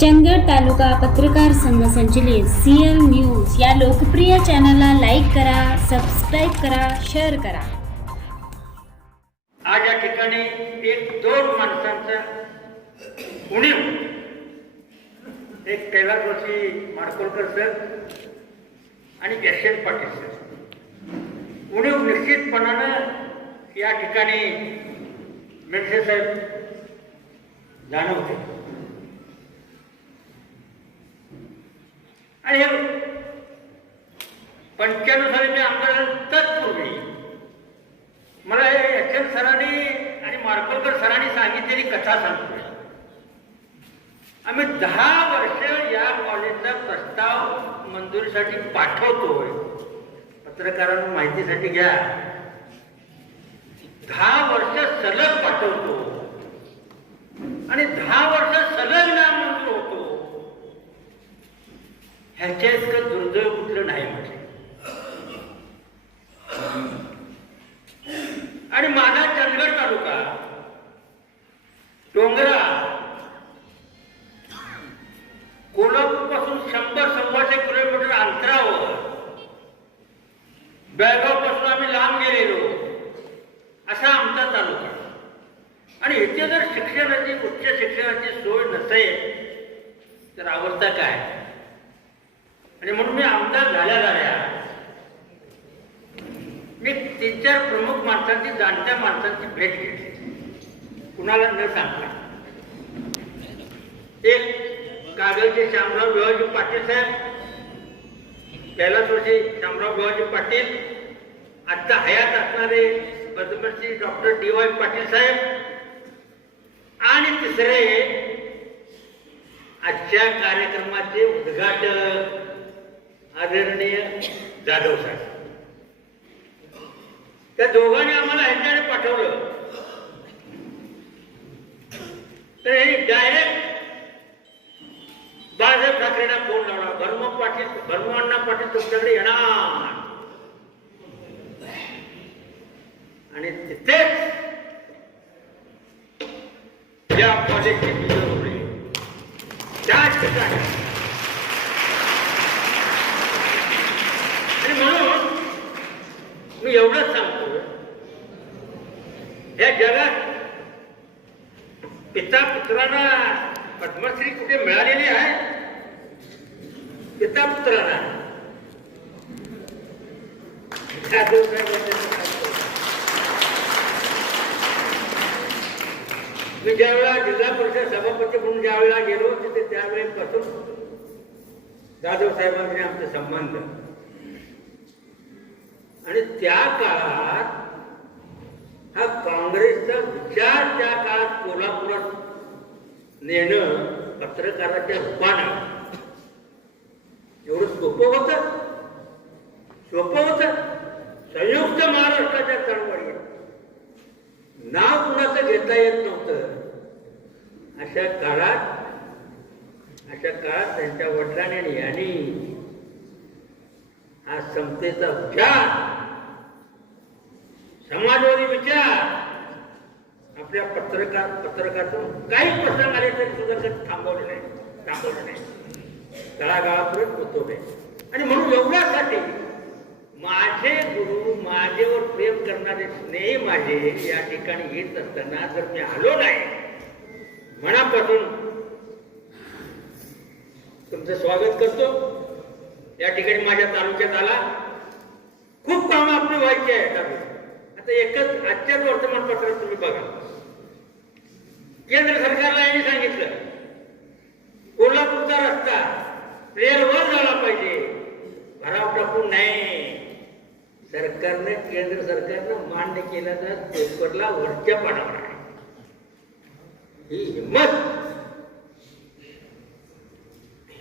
चंदगड तालुका पत्रकार संघ संचलित सीएल न्यूज या लोकप्रिय चॅनलला लाईक करा सबस्क्राईब करा शेअर करा. आज या ठिकाणी एक दोन माणसांचा उणीव एक कैलास जोशी माडकोळकर सर आणि यशवंत पाटील सर उणीव निश्चितपणानं या ठिकाणी मेडसे साहेब जाणवते आणि हे पंच्याण्णव साली मी आमदार तत्पूर्वी मला हे एच एम सरांनी आणि मारकोलकर सरांनी सांगितलेली कथा सांगतोय. आम्ही दहा वर्ष या कॉलेजचा प्रस्ताव मंजुरीसाठी पाठवतोय. पत्रकारांना माहितीसाठी घ्या. दहा वर्ष सलग पाठवतो आणि इथे जर शिक्षणाची उच्च शिक्षणाची सोय नसेल तर आवडता काय? आणि म्हणून मी आमदार झाल्या झाल्या मी तीन चार प्रमुख माणसांची जाणत्या माणसांची भेट घेतली. कुणाला न सांगता. एक कागलचे श्यामराव विवाजी पाटील साहेब. कैलास वर्षी श्यामराव भिवाजी पाटील. आता हयात असणारे Padmashri doctor D Y Patil Saheb. आणि तिसरे आजच्या कार्यक्रमाचे उद्घाटक आदरणीय जाधव साहेब. त्या दोघांनी आम्हाला ह्यांच्याकडे पाठवलं. तर हे डायरेक्ट बाळासाहेब ठाकरेंना फोन लावला भरम पाटील भरमअण्णा पाटील तुमच्याकडे येणार. आणि तिथेच या कॉलेजची मुलं त्या ठिकाणी. आणि म्हणून मी एवढंच सांगतो या जगात पिता पुत्राला पद्मश्री कुठे मिळालेली आहे? पिता पुत्राला जाधव साहेबांचं सांगतो. मी ज्यावेळेला जिल्हा परिषद सभापती म्हणून ज्यावेळेला गेलो तिथे त्यावेळेपासून जाधव साहेबांनी आमचा संबंध आणि त्या काळात हा काँग्रेसचा विचार त्या काळात कोल्हापुरात नेणं पत्रकाराच्या रूपानं एवढं सोपं होत. सोपं होत. संयुक्त महाराष्ट्राच्या चळवळीत. नाव कुणाचं घेता येत नव्हतं. अशा काळात अशा काळात त्यांच्या वडिलांनी आणि यांनी हा समतेचा विचार समाजवादी विचार आपल्या पत्रकार पत्रकारातून काही प्रसंग आले तरी सुद्धा थांबवले नाही थांबवले नाही तळागाळापर्यंत पोचवले आणि म्हणून एवढ्यासाठी माझे गुरु माझेवर प्रेम करणारे स्नेही माझे या ठिकाणी येत असताना जर मी आलो नाही मनापासून तुमचं स्वागत करतो. या ठिकाणी माझ्या तालुक्यात आला. खूप कामं आपली व्हायची आहेत आता. एकच आजच्याच वर्तमानपत्रात तुम्ही बघा. केंद्र सरकारला यांनी सांगितलं कोल्हापूरचा रस्ता रेलवर झाला पाहिजे. भराव टाकून नाही. सरकारनं केंद्र सरकारनं मान्य केलं तर पेपरला वरच्या पाडावर ही हिंमत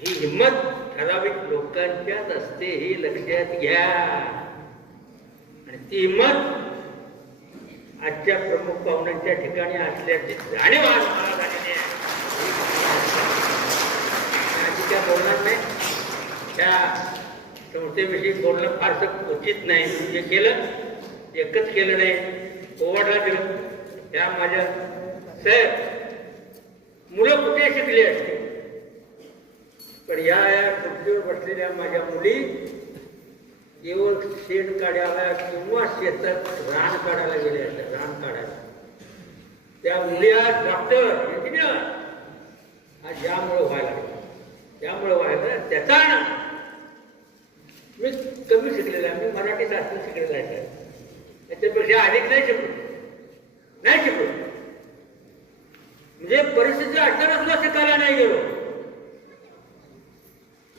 ही हिंमत ठराविक लोकांच्यात असते ही लक्षात घ्या. आणि ती हिंमत आजच्या प्रमुख पाहुण्यांच्या ठिकाणी असल्याची जाणीव आज मला झालेली आहे. आधी त्या बोलणार नाही त्या संस्थेविषयी बोलणं फारसं उचित नाही. जे केलं एकच केलं नाही. कोवाडला दिलं त्या माझ्या साहेब मुलं कुठे शिकली? असते पण या या खुर्चीवर बसलेल्या माझ्या मुली केवळ शेण काढायला किंवा शेतात रान काढायला गेले असतात रान काढायला. त्या मुली आज डॉक्टर इंजिनियर हा ज्यामुळं व्हायला त्यामुळं त्यामुळे व्हायला त्याचा मी कमी शिकलेला आहे. मी मराठी शास्त्र शिकलेला आहे. त्याच्यापेक्षा अधिक नाही शिकलो. नाही शिकलो. म्हणजे परिस्थिती असताना असं शिकायला नाही गेलो.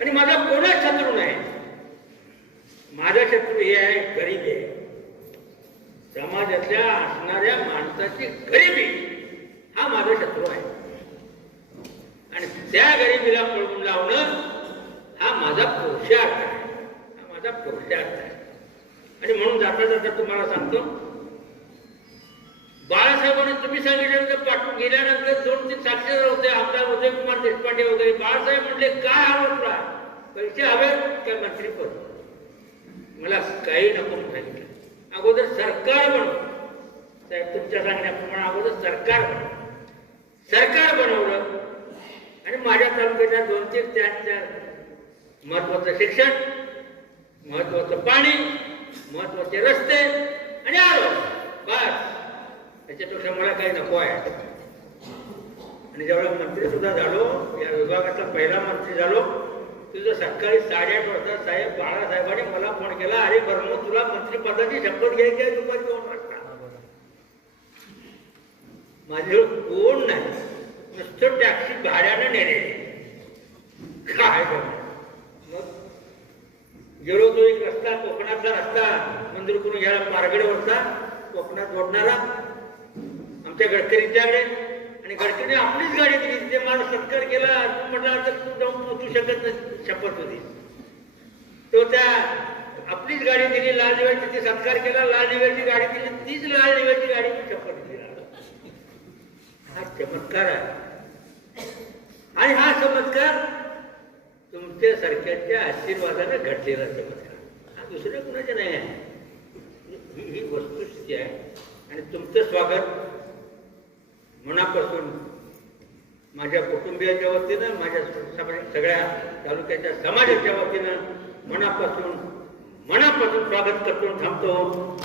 आणि माझा कोणाच शत्रू नाही. माझा शत्रू हे आहे गरिबी आहे. समाजातल्या असणाऱ्या माणसाची गरिबी हा माझा शत्रू आहे. आणि त्या गरिबीला पळवून लावणं हा माझा पुरुषार्थ आहे. हा माझा पुरुषार्थ आहे. आणि म्हणून जाता जाता तुम्हाला सांगतो बाळासाहेबांनी तुम्ही सांगितल्यानंतर पाठवून गेल्यानंतर दोन तीन साक्षीदार होते आमदार उदयकुमार देशपांडे वगैरे. बाळासाहेब म्हटले काय हवं तुला? पैसे हवे काय मंत्रीपद? मला काही नको सांगितलं. अगोदर सरकार बनव. साहेब तुमच्या सांगण्याप्रमाणे अगोदर सरकार बनव. सरकार बनवलं. आणि माझ्या तालुक्याच्या दोन तीन त्यांच्या महत्वाचं शिक्षण महत्वाचं पाणी महत्त्वाचे रस्ते आणि आरोग्य बस. त्याच्यापेक्षा मला काही नको आहे. आणि ज्यावेळेला मंत्री सुद्धा झालो या विभागाचा पहिला मंत्री झालो तुझं सकाळी साडेआठ वाजता साहेब बाळासाहेबांनी मला फोन केला अरे बरं मग तुला मंत्रिपदाची शपथ घ्यायची आहे दुपारी दोन वाजता. माझ्याजवळ कोण नाही. नुसतं टॅक्सी भाड्यानं नेले. काय मग गेलो तो एक रस्ता कोकणातला रस्ता मंदिर करून घ्यायला पारगडवरचा कोकणात जोडणारा त्या गडकरींच्याकडे. आणि गडकरीने आपलीच गाडी दिली. ते मला सत्कार केला. तू म्हटला तर तू जाऊन पोचू शकत नाही. शपथ होती. तो त्या आपलीच गाडी दिली. लाल दिव्याची तिथे सत्कार केला. लाल दिव्याची गाडी दिली. तीच लाल दिव्याची गाडी मी शपथ दिली. हा चमत्कार आहे. आणि हा चमत्कार तुमच्या सारख्याच्या आशीर्वादाने घडलेला चमत्कार. हा दुसऱ्या कुणाच्या नाही आहे. ही वस्तुस्थिती आहे. आणि तुमचं स्वागत मनापासून माझ्या कुटुंबियाच्या वतीनं माझ्या सगळ्या सगळ्या तालुक्याच्या समाजाच्या वतीनं मनापासून मनापासून स्वागत करतो थांबतो.